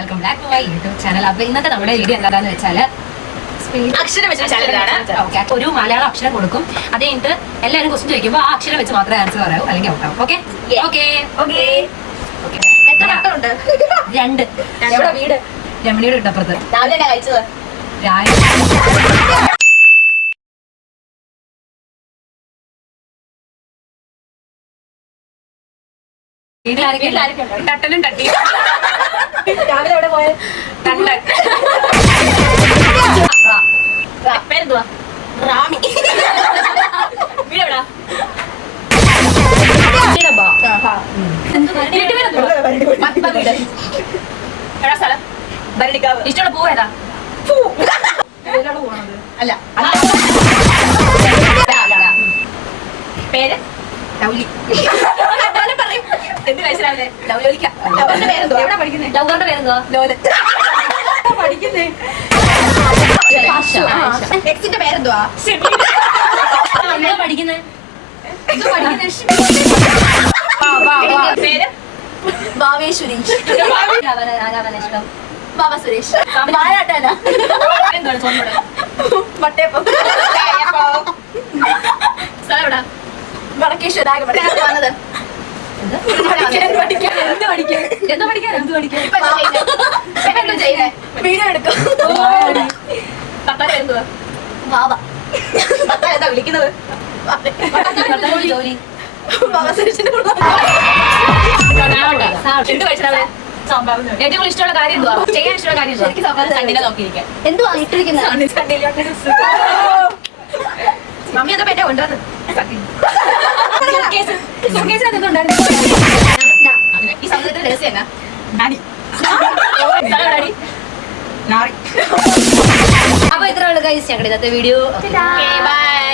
Welcome back to my YouTube channel. അപ്പൊ ഇന്നത്തെ നമ്മുടെ വീഡിയോ എന്താണെന്ന് വെച്ചാല് അക്ഷരം വെച്ച ചാനലാണ്. ഒരു മലയാളം അക്ഷരം കൊടുക്കും. അത് കഴിഞ്ഞിട്ട് എല്ലാവരും ക്വസ്റ്റ്യൻ ചോദിക്കുമ്പോൾ ആ അക്ഷരം വെച്ച് മാത്രമേ ആൻസർ പറയാവൂ, അല്ലെങ്കിൽ ഔട്ടാവും. Okay okay okay. എത്ര മക്കളുണ്ട്? 2. എവിടെ വീട്? രമണിയുടെ ഇട്ടപ്പുറത്ത്. രാവിലെ എന്നാ കഴിച്ചത്? ടട്ടനും ടട്ടി. രാവിലെ എവിടെ പോയത്? പേരെന്തുവാ? റാമി. വീടെവിടാ? എവിടെ സ്ഥലം? ഭരണിക്കാവ്. ഇഷ്ടമുള്ള പൂവ് ഏതാ? അല്ല. പേര്? ലൗലി. എന്ത് കഴിച്ചു രാവിലെ? ലൗലോലിക്ക. ലവറിന്റെ പേരെന്തുവാ? എവിടെ പഠിക്കുന്നത്? ലൗകറിന്റെ പേരെന്തുവാ? ലോല. പഠിക്കുന്നേ. എക്സിന്റെ പേരെന്തുവാ? എന്താ പഠിക്കുന്നേ? പേര്? ഭാവേശ്വരി. ആരാവന ഇഷ്ടം? ബാബ സുരേഷ്. വായാട്ടാനാ? എന്താണ് ചോദിച്ചോടെ? വട്ടയപ്പം. സ്ഥലം എവിടാ? വടക്കേശ്വര. വന്നത് വീഡിയോ എടുക്കും. എന്തുവാ? ബാബ. എന്താ വിളിക്കുന്നത്? ജോലി. ബാബ സുരേഷിന്റെ എന്ത് കഴിച്ചാ? ഏറ്റവും കൂടുതൽ ഇഷ്ടമുള്ള കാര്യം എന്തുവാ? ചെയ്യാൻ ഇഷ്ടമുള്ള കാര്യം സണ്ണിനെ നോക്കിയിരിക്കാൻ. എന്തുവാ ഇട്ടിരിക്കുന്നത്? മമ്മി എന്താ പേറ്റ കൊണ്ടുവന്ന്? ഈ സമയത്ത് രഹസ്യം എന്നാ? അപ്പൊ ഇത്ര ഉള്ള ഗൈസ് ഞങ്ങളുടെ ഇന്നത്തെ വീഡിയോ. ബൈ.